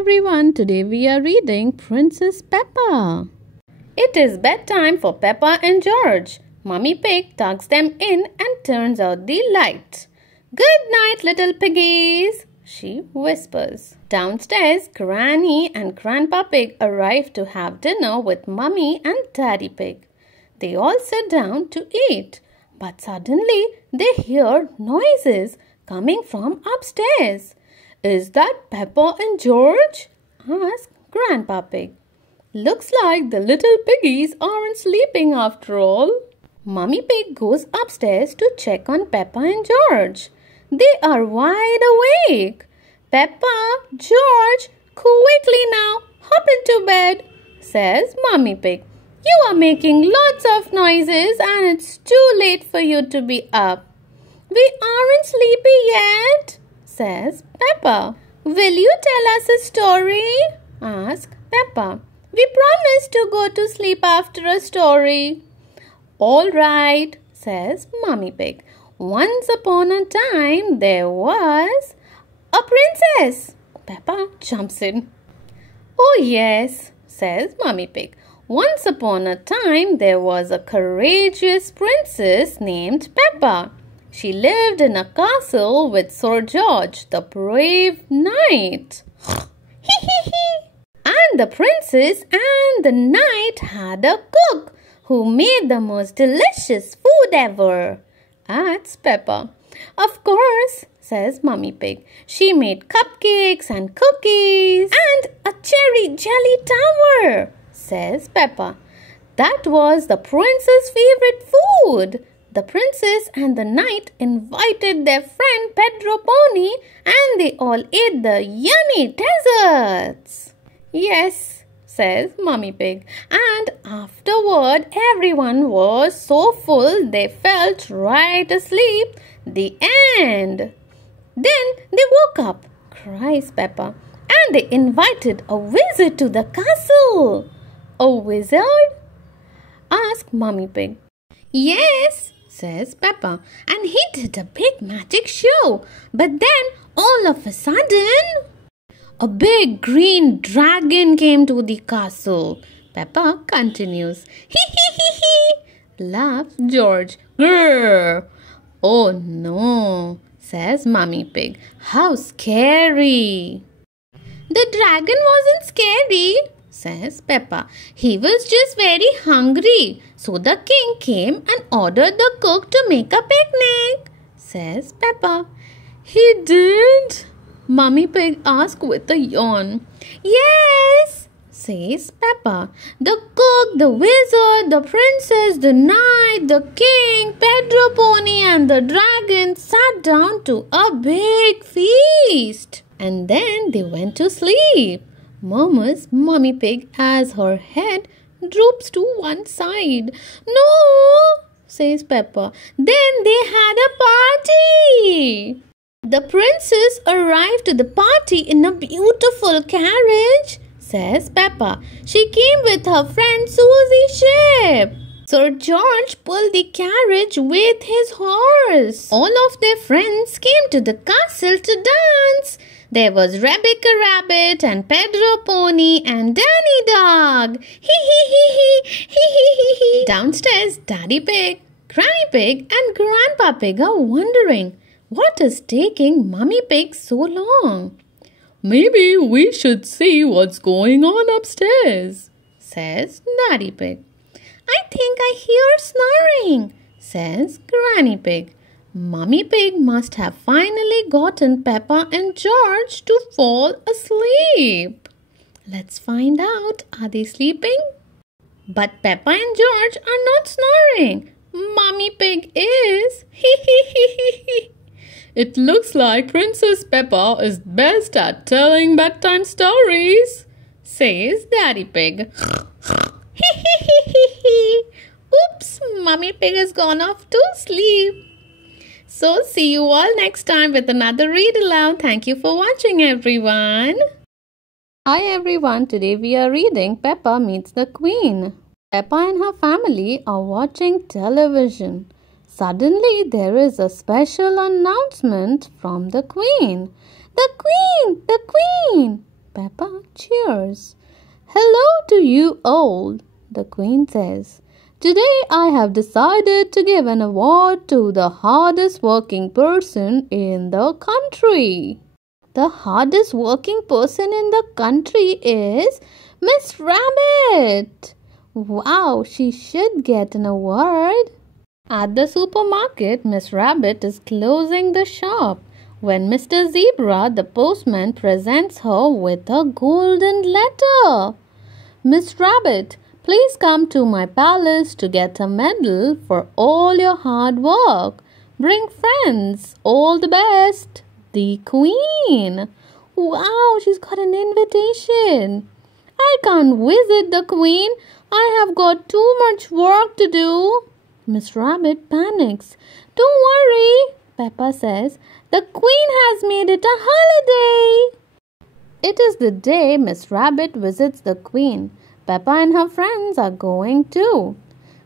everyone, today we are reading Princess Peppa. It is bedtime for Peppa and George. Mummy Pig tucks them in and turns out the light. Good night, little piggies, she whispers. Downstairs, Granny and Grandpa Pig arrive to have dinner with Mummy and Daddy Pig. They all sit down to eat, but suddenly they hear noises coming from upstairs. Is that Peppa and George? Asked Grandpa Pig. Looks like the little piggies aren't sleeping after all. Mummy Pig goes upstairs to check on Peppa and George. They are wide awake. Peppa, George, quickly now, hop into bed, says Mummy Pig. You are making lots of noises and it's too late for you to be up. We aren't sleepy yet, says Peppa. Will you tell us a story? Asked Peppa. We promised to go to sleep after a story. All right, says Mummy Pig. Once upon a time there was a princess. Peppa jumps in. Oh yes, says Mummy Pig. Once upon a time there was a courageous princess named Peppa. She lived in a castle with Sir George, the brave knight. And the princess and the knight had a cook who made the most delicious food ever, adds Peppa. Of course, says Mummy Pig. She made cupcakes and cookies and a cherry jelly tower, says Peppa. That was the princess' favorite food. The princess and the knight invited their friend Pedro Pony and they all ate the yummy desserts. Yes, says Mummy Pig. And afterward, everyone was so full they felt right asleep. The end. Then they woke up, cries Peppa, and they invited a wizard to the castle. A wizard? Asked Mummy Pig. Yes, says Peppa, and he did a big magic show. But then, all of a sudden, a big green dragon came to the castle. Peppa continues. Laughs George. Grrr. Oh no, says Mummy Pig. How scary. The dragon wasn't scary, says Peppa. He was just very hungry. So the king came and ordered the cook to make a picnic, says Peppa. He did? Mummy Pig asked with a yawn. Yes, says Peppa. The cook, the wizard, the princess, the knight, the king, Pedro Pony and the dragon sat down to a big feast. And then they went to sleep, murmurs Mummy Pig as her head droops to one side. No, says Peppa. Then they had a party. The princess arrived to the party in a beautiful carriage, says Peppa. She came with her friend Susie Sheep. Sir George pulled the carriage with his horse. All of their friends came to the castle to dance. There was Rebecca Rabbit and Pedro Pony and Danny Dog. Hee. Downstairs, Daddy Pig, Granny Pig and Grandpa Pig are wondering, what is taking Mummy Pig so long? Maybe we should see what's going on upstairs, says Daddy Pig. I think I hear snoring, says Granny Pig. Mummy Pig must have finally gotten Peppa and George to fall asleep. Let's find out. Are they sleeping? But Peppa and George are not snoring. Mummy Pig is. It looks like Princess Peppa is best at telling bedtime stories, says Daddy Pig. Oops, Mummy Pig has gone off to sleep. So see you all next time with another read aloud. Thank you for watching, everyone. Hi everyone, today we are reading Peppa Meets the Queen. Peppa and her family are watching television. Suddenly there is a special announcement from the Queen. The Queen! The Queen! Peppa cheers. Hello to you all, the Queen says. Today I have decided to give an award to the hardest working person in the country. The hardest working person in the country is Miss Rabbit. Wow, she should get an award. At the supermarket, Miss Rabbit is closing the shop when Mr. Zebra, the postman, presents her with a golden letter. Miss Rabbit, please come to my palace to get a medal for all your hard work. Bring friends. All the best. The Queen. Wow, she's got an invitation. I can't visit the Queen. I have got too much work to do. Miss Rabbit panics. Don't worry, Peppa says. The Queen has made it a holiday. It is the day Miss Rabbit visits the Queen. Peppa and her friends are going too.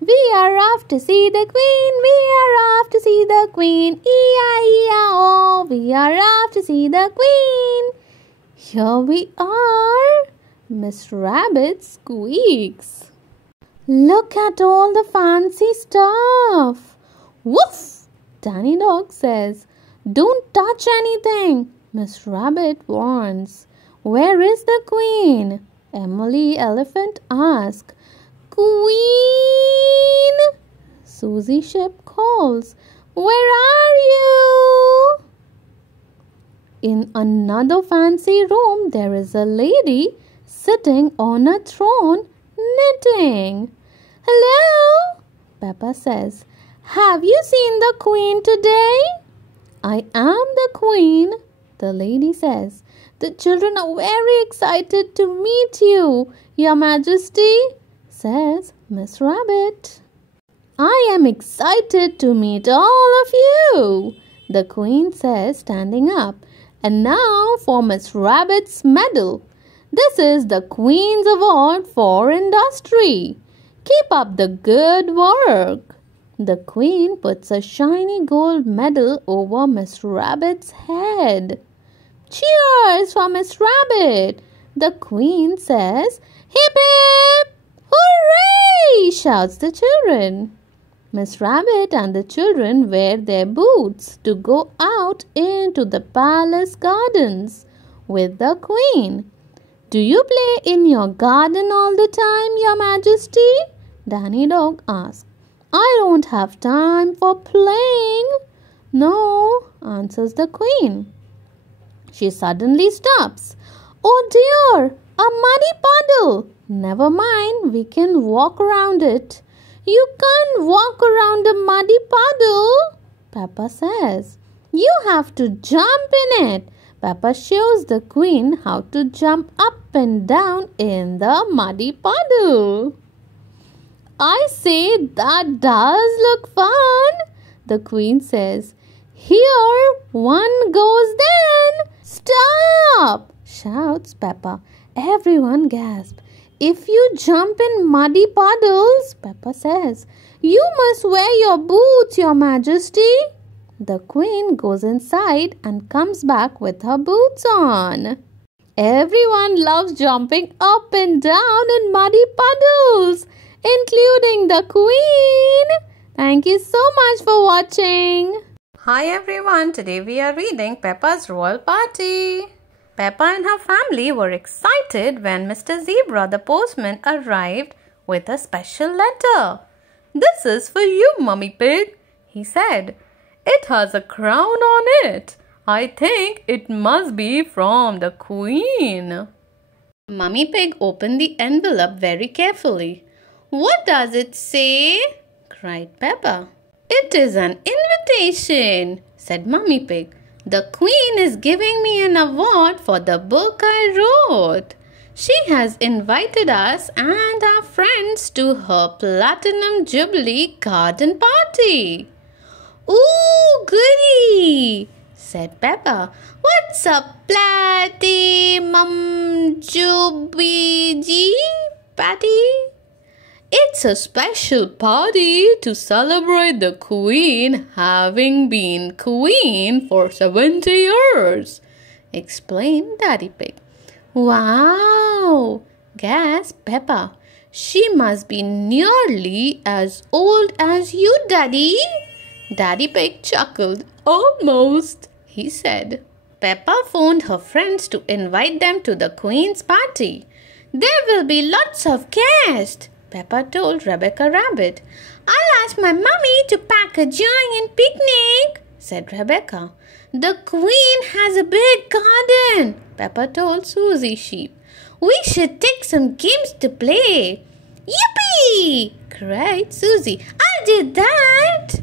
We are off to see the Queen. We are off to see the Queen. E-I-E-I-O. We are off to see the Queen. Here we are. Miss Rabbit squeaks. Look at all the fancy stuff. Woof! Danny Dog says. Don't touch anything. Miss Rabbit warns. Where is the Queen? Emily Elephant asks. Queen! Susie Sheep calls. Where are you? In another fancy room, there is a lady sitting on a throne knitting. Hello, Peppa says. Have you seen the Queen today? I am the Queen, the lady says. The children are very excited to meet you, Your Majesty, says Miss Rabbit. I am excited to meet all of you, the Queen says, standing up. And now for Miss Rabbit's medal. This is the Queen's Award for Industry. Keep up the good work. The Queen puts a shiny gold medal over Miss Rabbit's head. Cheers for Miss Rabbit, the Queen says. Hip hip! Hooray! Shouts the children. Miss Rabbit and the children wear their boots to go out into the palace gardens with the Queen. Do you play in your garden all the time, Your Majesty? Danny Dog asks. I don't have time for playing. No, answers the Queen. She suddenly stops. Oh dear, a muddy puddle. Never mind, we can walk around it. You can't walk around a muddy puddle, Peppa says. You have to jump in it. Peppa shows the Queen how to jump up and down in the muddy puddle. I say that does look fun, the Queen says. Here one goes then. Stop! Shouts Peppa. Everyone gasps. If you jump in muddy puddles, Peppa says, you must wear your boots, Your Majesty. The Queen goes inside and comes back with her boots on. Everyone loves jumping up and down in muddy puddles, including the Queen. Thank you so much for watching. Hi everyone, today we are reading Peppa's Royal Party. Peppa and her family were excited when Mr. Zebra the postman arrived with a special letter. This is for you, Mummy Pig, he said. It has a crown on it. I think it must be from the Queen. Mummy Pig opened the envelope very carefully. What does it say? Cried Peppa. It is an invitation, said Mummy Pig. The Queen is giving me an award for the book I wrote. She has invited us and our friends to her Platinum Jubilee garden party. Ooh, goody, said Peppa. What's a Platinum Jubilee, Patty? It's a special party to celebrate the Queen having been Queen for 70 years, explained Daddy Pig. Wow! Gasped Peppa. She must be nearly as old as you, Daddy. Daddy Pig chuckled. Almost, he said. Peppa phoned her friends to invite them to the Queen's party. There will be lots of guests, Peppa told Rebecca Rabbit. I'll ask my mummy to pack a giant picnic, said Rebecca. The Queen has a big garden, Peppa told Susie Sheep. We should take some games to play. Yippee! cried Susie. I'll do that.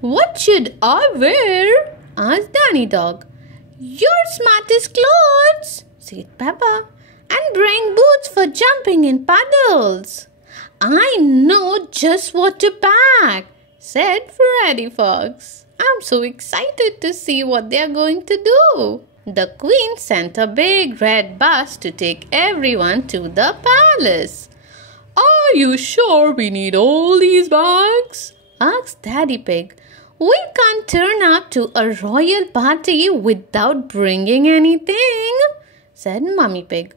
What should I wear? asked Danny Dog. Your smartest clothes, said Peppa, and bring boots for jumping in puddles. I know just what to pack, said Freddy Fox. I'm so excited to see what they're going to do. The Queen sent a big red bus to take everyone to the palace. Are you sure we need all these bags? asked Daddy Pig. We can't turn up to a royal party without bringing anything, said Mummy Pig.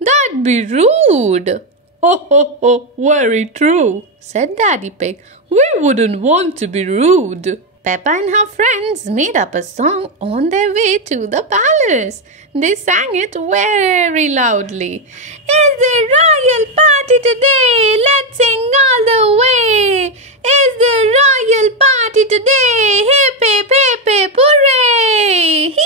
That'd be rude. Oh, very true, said Daddy Pig. We wouldn't want to be rude. Peppa and her friends made up a song on their way to the palace. They sang it very loudly. It's the royal party today. Let's sing all the way. It's the royal party today. Hip, hip, hip, hip, hooray!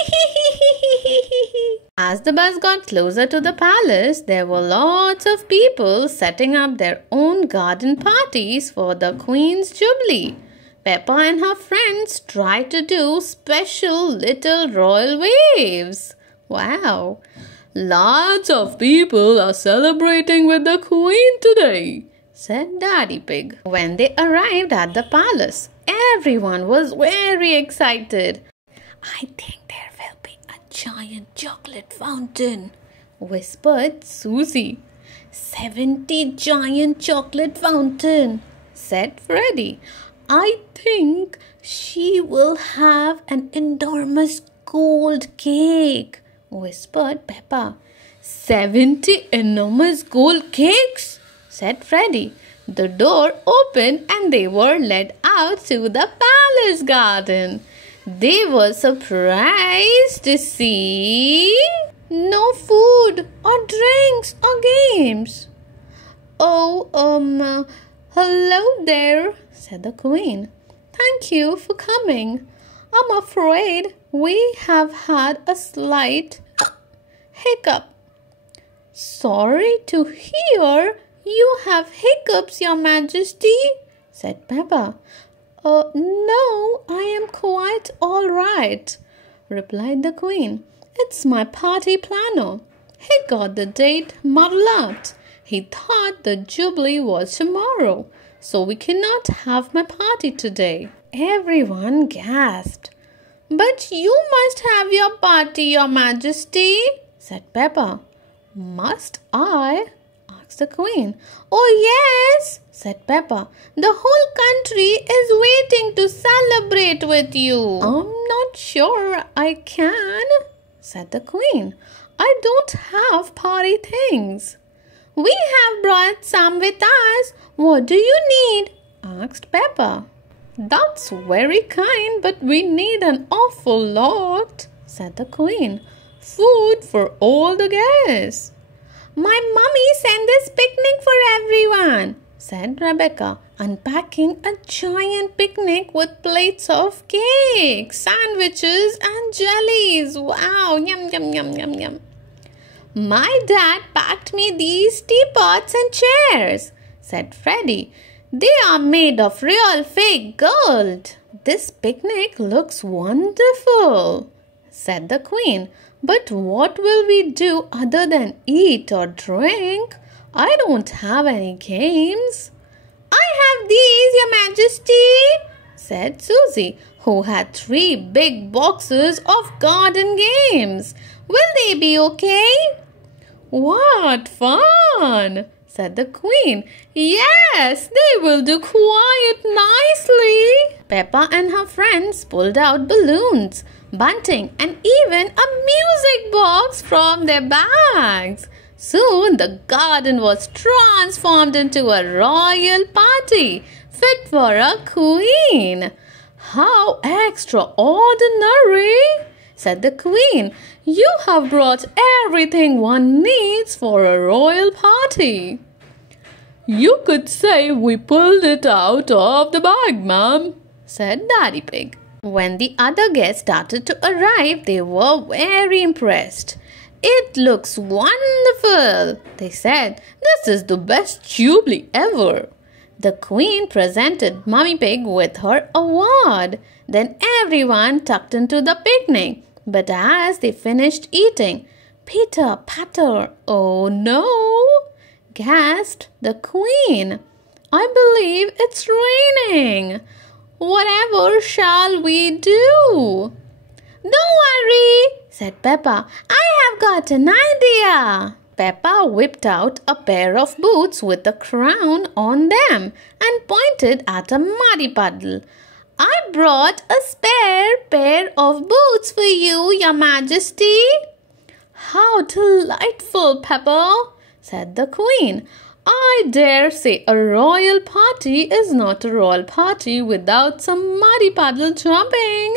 As the bus got closer to the palace, there were lots of people setting up their own garden parties for the Queen's Jubilee. Peppa and her friends tried to do special little royal waves. Wow! Lots of people are celebrating with the Queen today, said Daddy Pig. When they arrived at the palace, everyone was very excited. I think there will be a giant chocolate fountain, whispered Susie. 70 giant chocolate fountain, said Freddy. I think she will have an enormous gold cake, whispered Peppa. 70 enormous gold cakes, said Freddy. The door opened and they were led out to the palace garden. They were surprised to see no food or drinks or games. Hello there, said the Queen. Thank you for coming. I'm afraid we have had a slight hiccup. Sorry to hear you have hiccups, Your Majesty, said Peppa. No, I am quite all right, replied the Queen. It's my party planner. He got the date muddled up. He thought the Jubilee was tomorrow, so we cannot have my party today. Everyone gasped. But you must have your party, Your Majesty, said Peppa. Must I? asked the Queen. Oh yes, said Peppa. The whole country is waiting to celebrate with you. I'm not sure I can, said the Queen. I don't have party things. We have brought some with us. What do you need? asked Peppa. That's very kind, but we need an awful lot, said the Queen. Food for all the guests. My mummy sent this picnic for everyone, said Rebecca, unpacking a giant picnic with plates of cake, sandwiches and jellies. Wow, yum, yum, yum, yum, yum. My dad packed me these teapots and chairs, said Freddy. They are made of real fake gold. This picnic looks wonderful, said the Queen. But what will we do other than eat or drink? I don't have any games. I have these, Your Majesty, said Susie, who had 3 big boxes of garden games. Will they be okay? What fun, said the Queen. Yes, they will do quite nicely. Peppa and her friends pulled out balloons, bunting, and even a music box from their bags. Soon the garden was transformed into a royal party fit for a queen. How extraordinary, said the Queen. You have brought everything one needs for a royal party. You could say we pulled it out of the bag, ma'am, said Daddy Pig. When the other guests started to arrive, they were very impressed. It looks wonderful, they said. This is the best jubilee ever. The Queen presented Mummy Pig with her award. Then everyone tucked into the picnic. But as they finished eating, pitter patter, oh no, gasped the Queen. I believe it's raining. Whatever shall we do? Don't worry, said Peppa. I have got an idea. Peppa whipped out a pair of boots with a crown on them and pointed at a muddy puddle. I brought a spare pair of boots for you, Your Majesty. How delightful, Peppa, said the Queen. I dare say a royal party is not a royal party without some muddy puddle jumping.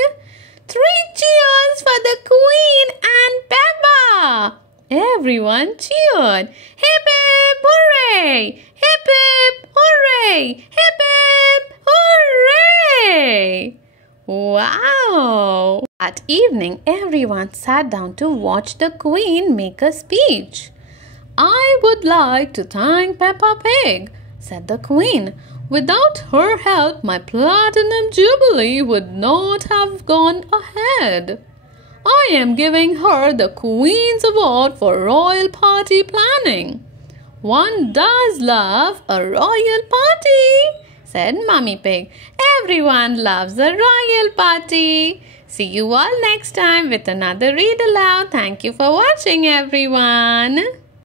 3 cheers for the Queen and Peppa! Everyone cheered. Hip hip hooray! Hip hip hooray! Hip hip hooray! Wow! That evening, everyone sat down to watch the Queen make a speech. I would like to thank Peppa Pig, said the Queen. Without her help, my Platinum Jubilee would not have gone ahead. I am giving her the Queen's Award for Royal Party Planning. One does love a royal party, said Mummy Pig. Everyone loves a royal party. See you all next time with another read aloud. Thank you for watching, everyone.